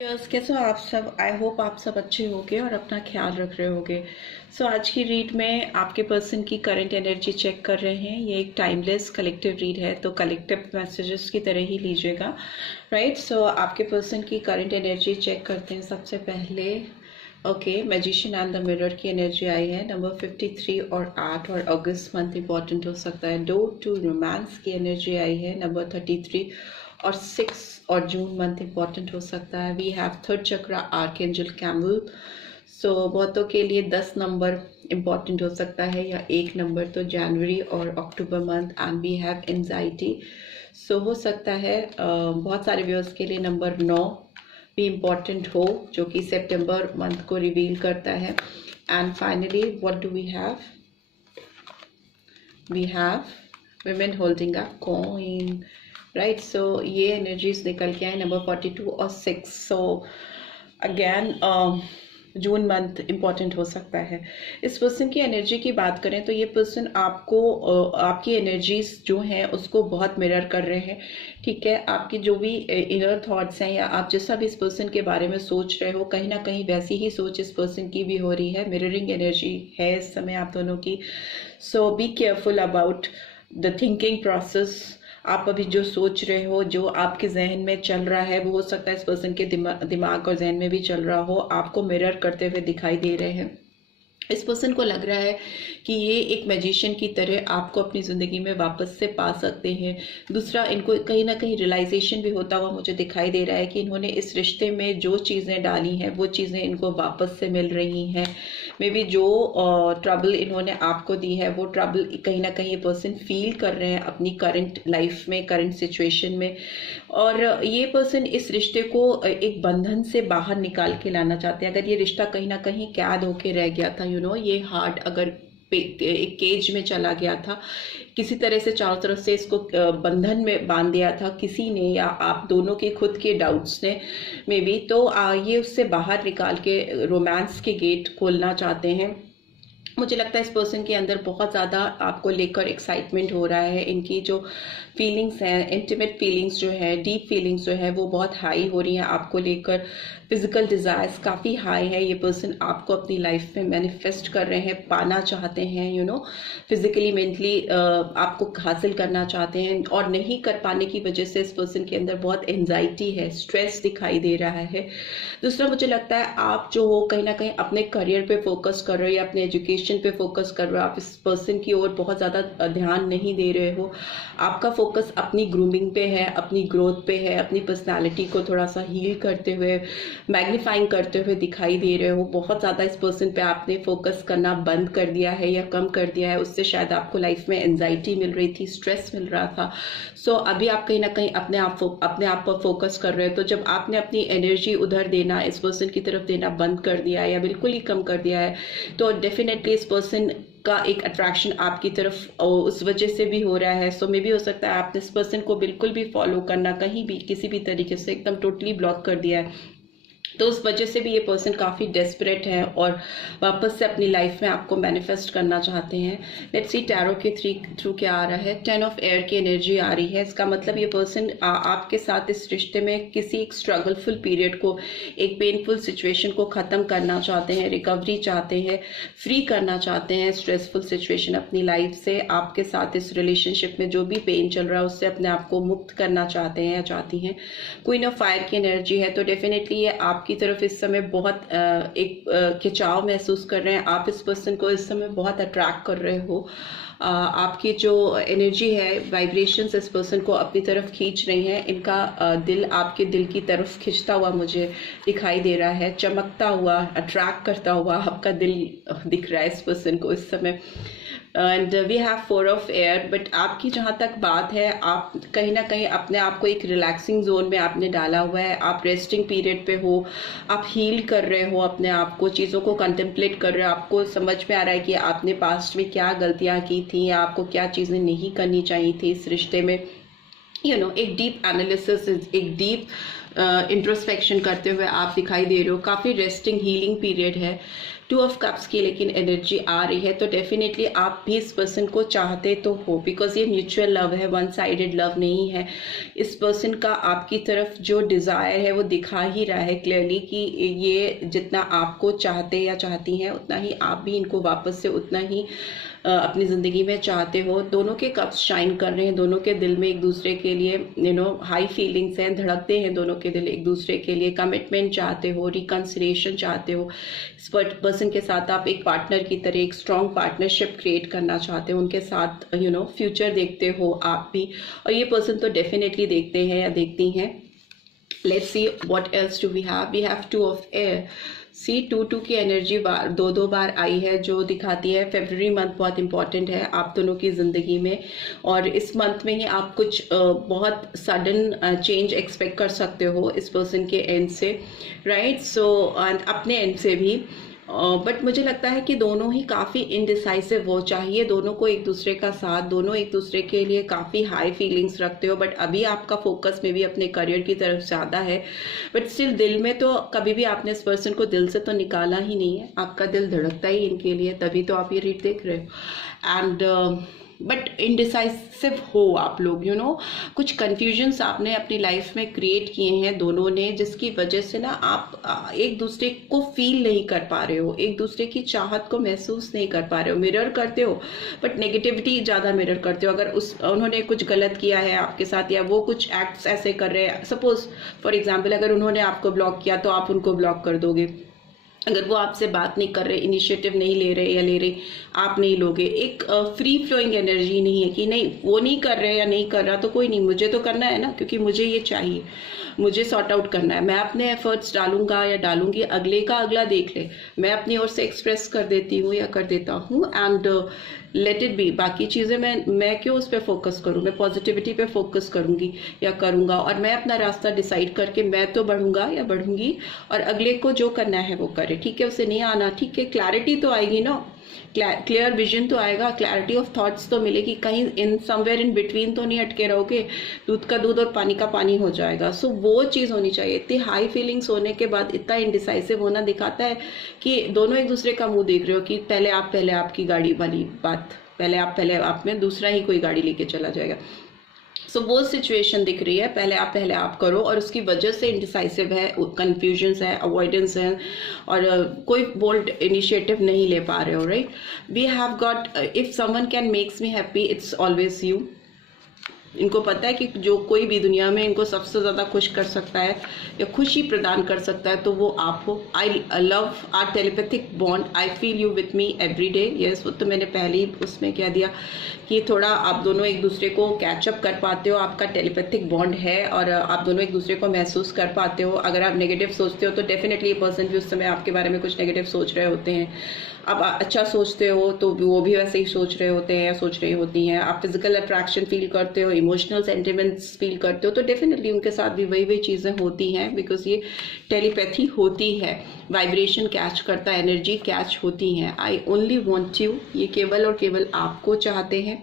कैसे हो आप सब। आई होप आप सब अच्छे होगे और अपना ख्याल रख रहे होगे। आज की रीड में आपके पर्सन की करंट एनर्जी चेक कर रहे हैं। ये एक टाइमलेस कलेक्टिव रीड है, तो कलेक्टिव मैसेजेस की तरह ही लीजिएगा। राइट, आपके पर्सन की करंट एनर्जी चेक करते हैं सबसे पहले। Okay, magician and the mirror की एनर्जी आई है। नंबर 53 और 8 और अगस्त मंथ इंपॉर्टेंट हो सकता है। डोर टू रोमांस की एनर्जी आई है। नंबर 33 और 6 और जून मंथ इंपॉर्टेंट हो सकता है। We have third chakra archangel camel. बहुतों के लिए 10 नंबर इंपॉर्टेंट हो सकता है या 1 नंबर, तो जनवरी और October month. And we have anxiety. हो सकता है बहुत सारे व्यूअर्स के लिए नंबर 9 भी इम्पॉर्टेंट हो, जो कि सितंबर मंथ को रिवील करता है। And finally what do we have? We have women holding a coin, right. ये एनर्जीज निकल के आए नंबर 42 और 6। अगेन जून मंथ इम्पॉर्टेंट हो सकता है। इस पर्सन की एनर्जी की बात करें तो ये पर्सन आपको आपकी एनर्जीज जो हैं उसको बहुत मिरर कर रहे हैं। ठीक है, आपकी जो भी इनर थॉट्स हैं या आप जैसा भी इस पर्सन के बारे में सोच रहे हो, कहीं ना कहीं वैसी ही सोच इस पर्सन की भी हो रही है। मिररिंग एनर्जी है इस समय आप दोनों की। Be careful about the thinking process. आप अभी जो सोच रहे हो, जो आपके जहन में चल रहा है, वो हो सकता है इस पर्सन के दिमाग और जहन में भी चल रहा हो, आपको मिरर करते हुए दिखाई दे रहे हैं। इस पर्सन को लग रहा है कि ये एक मैजिशियन की तरह आपको अपनी ज़िंदगी में वापस से पा सकते हैं। दूसरा, इनको कहीं ना कहीं रियलाइजेशन भी होता हुआ मुझे दिखाई दे रहा है कि इन्होंने इस रिश्ते में जो चीज़ें डाली हैं वो चीज़ें इनको वापस से मिल रही हैं। मे बी जो ट्रबल इन्होंने आपको दी है वो ट्रबल कहीं ना कहीं ये पर्सन फील कर रहे हैं अपनी करंट लाइफ में, करंट सिचुएशन में। और ये पर्सन इस रिश्ते को एक बंधन से बाहर निकाल के लाना चाहते हैं। अगर ये रिश्ता कहीं ना कहीं कैद होके रह गया था, ये हार्ट अगर एक केज में चला गया था, किसी तरह से चारों तरफ से इसको बंधन में बांध दिया था किसी ने, या आप दोनों के खुद के डाउट्स ने मे बी, तो ये उससे बाहर निकाल के रोमांस के गेट खोलना चाहते हैं। मुझे लगता है इस पर्सन के अंदर बहुत ज़्यादा आपको लेकर एक्साइटमेंट हो रहा है। इनकी जो फीलिंग्स हैं, इंटीमेट फीलिंग्स जो है, डीप फीलिंग्स जो है, वो बहुत हाई हो रही हैं आपको लेकर। फिजिकल डिज़ायर्स काफ़ी हाई है। ये पर्सन आपको अपनी लाइफ में मैनिफेस्ट कर रहे हैं, पाना चाहते हैं, फिजिकली मेंटली आपको हासिल करना चाहते हैं, और नहीं कर पाने की वजह से इस पर्सन के अंदर बहुत एंजाइटी है, स्ट्रेस दिखाई दे रहा है। दूसरा, मुझे लगता है आप जो हो कहीं ना कहीं अपने करियर पे फोकस कर रहे हो या अपने एजुकेशन पे फोकस कर रहे हो। आप इस पर्सन की ओर बहुत ज़्यादा ध्यान नहीं दे रहे हो। आपका फोकस अपनी ग्रूमिंग पे है, अपनी ग्रोथ पे है, अपनी पर्सनालिटी को थोड़ा सा हील करते हुए, मैग्नीफाइंग करते हुए दिखाई दे रहे हो। बहुत ज़्यादा इस पर्सन पे आपने फोकस करना बंद कर दिया है या कम कर दिया है। उससे शायद आपको लाइफ में एंजाइटी मिल रही थी, स्ट्रेस मिल रहा था। अभी आप कहीं ना कहीं अपने आप पर फोकस कर रहे हो। तो जब आपने अपनी एनर्जी उधर देना, इस पर्सन की तरफ देना बंद कर दिया है या बिल्कुल ही कम कर दिया है, तो डेफिनेटली इस पर्सन का एक अट्रैक्शन आपकी तरफ उस वजह से भी हो रहा है। मे भी हो सकता है आपने इस पर्सन को बिल्कुल भी फॉलो करना कहीं भी किसी भी तरीके से एकदम टोटली ब्लॉक कर दिया है। तो उस वजह से भी ये पर्सन काफ़ी डेस्परेट है और वापस से अपनी लाइफ में आपको मैनिफेस्ट करना चाहते हैं। लेट्स सी टैरो के थ्रू क्या आ रहा है। 10 ऑफ एयर की एनर्जी आ रही है। इसका मतलब ये पर्सन आपके साथ इस रिश्ते में किसी एक स्ट्रगलफुल पीरियड को, एक पेनफुल सिचुएशन को ख़त्म करना चाहते हैं, रिकवरी चाहते हैं, फ्री करना चाहते हैं स्ट्रेसफुल सिचुएशन अपनी लाइफ से। आपके साथ इस रिलेशनशिप में जो भी पेन चल रहा है उससे अपने आप को मुक्त करना चाहते हैं या चाहती हैं। क्वीन ऑफ फायर की एनर्जी है, तो डेफिनेटली ये आपकी तरफ इस समय बहुत एक खिंचाव महसूस कर रहे हैं। आप इस पर्सन को इस समय बहुत अट्रैक्ट कर रहे हो। आपकी जो एनर्जी है, वाइब्रेशंस इस पर्सन को अपनी तरफ खींच रही हैं। इनका दिल आपके दिल की तरफ खिंचता हुआ मुझे दिखाई दे रहा है, चमकता हुआ, अट्रैक्ट करता हुआ आपका दिल दिख रहा है इस पर्सन को इस समय। And we have 4 of air. But आपकी जहाँ तक बात है, आप कहीं ना कहीं अपने आप को एक रिलैक्सिंग जोन में आपने डाला हुआ है। आप रेस्टिंग पीरियड पे हो, आप हील कर रहे हो अपने आप को, चीज़ों को कंटेम्पलेट कर रहे हो। आपको समझ में आ रहा है कि आपने पास्ट में क्या गलतियाँ की थी या आपको क्या चीज़ें नहीं करनी चाहिए थी इस रिश्ते में। एक डीप एनालिसिस, एक डीप इंट्रोस्पेक्शन करते हुए आप दिखाई दे रहे हो, काफ़ी रेस्टिंग हीलिंग पीरियड है। 2 ऑफ कप्स की लेकिन एनर्जी आ रही है, तो डेफिनेटली आप भी इस पर्सन को चाहते तो हो, बिकॉज ये म्यूचुअल लव है, वन साइडेड लव नहीं है। इस पर्सन का आपकी तरफ जो डिज़ायर है वो दिखा ही रहा है क्लियरली कि ये जितना आपको चाहते या चाहती हैं उतना ही आप भी इनको वापस से उतना ही अपनी ज़िंदगी में चाहते हो। दोनों के कप्स शाइन कर रहे हैं, दोनों के दिल में एक दूसरे के लिए हाई फीलिंग्स हैं, धड़कते हैं दोनों के दिल एक दूसरे के लिए। कमिटमेंट चाहते हो, रिकन्सिलिएशन चाहते हो, इस पर्सन के साथ आप एक पार्टनर की तरह एक स्ट्रॉन्ग पार्टनरशिप क्रिएट करना चाहते हो, उनके साथ फ्यूचर देखते हो आप भी, और ये पर्सन तो डेफिनेटली देखते हैं या देखती हैं। Let's see what else do we have 2 of air. C 2 की एनर्जी दो बार आई है, जो दिखाती है फरवरी मंथ बहुत इंपॉर्टेंट है आप दोनों की ज़िंदगी में, और इस मंथ में ही आप कुछ बहुत सडन चेंज एक्सपेक्ट कर सकते हो इस पर्सन के एंड से, राइट। सो अपने एंड से भी, बट मुझे लगता है कि दोनों ही काफ़ी इनडिसाइसिव हो, चाहिए दोनों को एक दूसरे का साथ, दोनों एक दूसरे के लिए काफ़ी हाई फीलिंग्स रखते हो, बट अभी आपका फोकस में भी अपने करियर की तरफ ज़्यादा है। बट स्टिल दिल में तो कभी भी आपने इस पर्सन को दिल से तो निकाला ही नहीं है, आपका दिल धड़कता ही इनके लिए, तभी तो आप ये रीड देख रहे हो। एंड बट इनडिसाइसिव हो आप लोग, कुछ कन्फ्यूजन्स आपने अपनी लाइफ में क्रिएट किए हैं दोनों ने, जिसकी वजह से ना आप एक दूसरे को फील नहीं कर पा रहे हो, एक दूसरे की चाहत को महसूस नहीं कर पा रहे हो। मिरर करते हो बट नेगेटिविटी ज़्यादा मिरर करते हो। अगर उन्होंने कुछ गलत किया है आपके साथ, या वो कुछ एक्ट्स ऐसे कर रहे हैं, सपोज फॉर एग्जाम्पल अगर उन्होंने आपको ब्लॉक किया तो आप उनको ब्लॉक कर दोगे। अगर वो आपसे बात नहीं कर रहे, इनिशिएटिव नहीं ले रहे या ले रहे, आप नहीं लोगे। एक फ्री फ्लोइंग एनर्जी नहीं है कि नहीं वो नहीं कर रहे या नहीं कर रहा तो कोई नहीं, मुझे तो करना है ना, क्योंकि मुझे ये चाहिए, मुझे सॉर्ट आउट करना है, मैं अपने एफर्ट्स डालूंगा या डालूंगी, अगले का अगला देख ले, मैं अपनी ओर से एक्सप्रेस कर देती हूँ या कर देता हूँ, एंड लेट इट बी। बाकी चीज़ें मैं क्यों उस पर फोकस करूँ, मैं पॉजिटिविटी पे फोकस करूँगी या करूँगा, और मैं अपना रास्ता डिसाइड करके मैं तो बढ़ूंगा या बढ़ूंगी, और अगले को जो करना है वो करे, ठीक है। उसे नहीं आना, ठीक है, क्लैरिटी तो आएगी ना, क्लियर विजन तो आएगा, क्लैरिटी ऑफ थॉट्स तो मिलेगी, कहीं इन समवेयर इन बिटवीन तो नहीं अटके रहोगे, दूध का दूध और पानी का पानी हो जाएगा। सो वो चीज़ होनी चाहिए। इतनी हाई फीलिंग्स होने के बाद इतना इनडिसाइसिव होना दिखाता है कि दोनों एक दूसरे का मुंह देख रहे हो, कि पहले आपकी गाड़ी वाली बात, पहले आप में, दूसरा ही कोई गाड़ी लेके चला जाएगा। सो वो सिचुएशन दिख रही है, पहले आप करो, और उसकी वजह से इनडिसाइसिव है, कन्फ्यूजन्स है, अवॉइडेंस है, और कोई बोल्ड इनिशिएटिव नहीं ले पा रहे हो, right. We have got if someone can makes me happy it's always you. इनको पता है कि जो कोई भी दुनिया में इनको सबसे ज़्यादा खुश कर सकता है या खुशी प्रदान कर सकता है तो वो आप हो। I love our telepathic bond, I feel you with me every day. Yes, वो तो मैंने पहले ही उसमें कह दिया कि थोड़ा आप दोनों एक दूसरे को कैचअप कर पाते हो, आपका टेलीपैथिक बॉन्ड है, और आप दोनों एक दूसरे को महसूस कर पाते हो। अगर आप नेगेटिव सोचते हो तो डेफिनेटली ये पर्सन भी उस समय आपके बारे में कुछ नेगेटिव सोच रहे होते हैं। आप अच्छा सोचते हो तो वो भी वैसे ही सोच रहे होते हैं या सोच रही होती हैं। आप फिजिकल अट्रैक्शन फील करते हो, इमोशनल सेंटिमेंट्स फील करते हो, तो डेफिनेटली उनके साथ भी वही चीज़ें होती हैं, बिकॉज ये टेलीपैथी होती है, वाइब्रेशन कैच करता है, एनर्जी कैच होती हैं। आई ओनली वॉन्ट यू, ये केवल और केवल आपको चाहते हैं,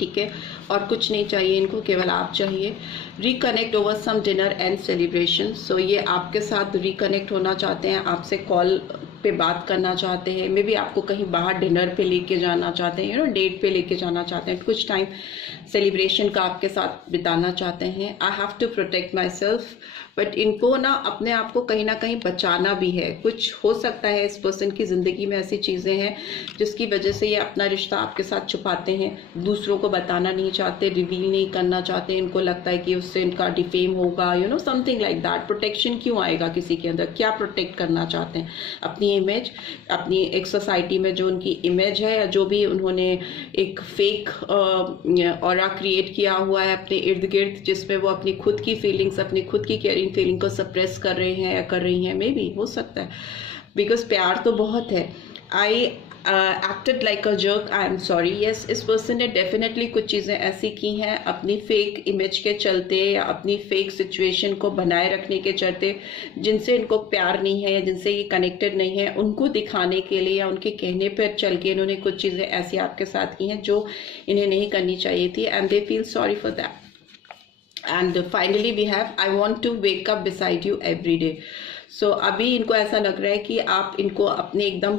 ठीक है, और कुछ नहीं चाहिए इनको, केवल आप चाहिए। Reconnect over some dinner and celebration. So ये आपके साथ रिकनेक्ट होना चाहते हैं, आपसे कॉल पे बात करना चाहते हैं, मे बी आपको कहीं बाहर डिनर पे लेके जाना चाहते हैं, डेट पे लेके जाना चाहते हैं, कुछ टाइम सेलिब्रेशन का आपके साथ बिताना चाहते हैं। I have to protect myself, but इनको ना अपने आप को कहीं ना कहीं बचाना भी है। कुछ हो सकता है इस पर्सन की ज़िंदगी में ऐसी चीज़ें हैं जिसकी वजह से ये अपना रिश्ता आपके साथ छुपाते हैं, दूसरों को बताना नहीं चाहते, रिवील नहीं करना चाहते। इनको लगता है कि उससे इनका डिफेम होगा, समथिंग लाइक दैट। प्रोटेक्शन क्यों आएगा किसी के अंदर, क्या प्रोटेक्ट करना चाहते हैं? अपनी इमेज, अपनी एक सोसाइटी में जो उनकी इमेज है, या जो भी उन्होंने एक फेक ऑरा क्रिएट किया हुआ है अपने इर्द गिर्द, जिसमें वो अपनी खुद की फीलिंग्स, अपनी खुद की केयरिंग फीलिंग को सप्रेस कर रहे हैं या कर रही हैं, मे बी हो सकता है, बिकॉज प्यार तो बहुत है। I acted like a jerk, I am sorry. Yes, इस पर्सन ने डेफिनेटली कुछ चीज़ें ऐसी की हैं अपनी फेक इमेज के चलते या अपनी फेक सिचुएशन को बनाए रखने के चलते, जिनसे इनको प्यार नहीं है या जिनसे ये कनेक्टेड नहीं है, उनको दिखाने के लिए या उनके कहने पर चल के इन्होंने कुछ चीज़ें ऐसी आपके साथ की हैं जो इन्हें नहीं करनी चाहिए थी, and they feel sorry for that. And finally we have I want to wake up beside you every day. So अभी इनको ऐसा लग रहा है कि आप इनको अपने एकदम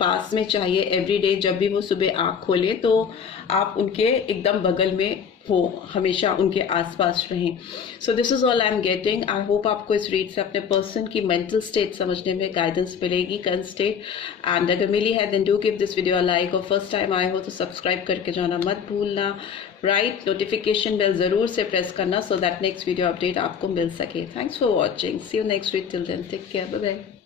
पास में चाहिए एवरी डे. जब भी वो सुबह आँख खोले तो आप उनके एकदम बगल में हो, हमेशा उनके आसपास रहें. So this is all I am getting. I hope आपको इस रीड से अपने पर्सन की मेंटल स्टेट समझने में गाइडेंस मिलेगी, करंट स्टेट. एंड अगर मिली है then do give this video a like, और फर्स्ट टाइम आए हो तो सब्सक्राइब करके जाना मत भूलना. राइट, नोटिफिकेशन बेल ज़रूर से प्रेस करना so that next video update आपको मिल सके. Thanks for watching. See you next week. Till then take care. Bye bye.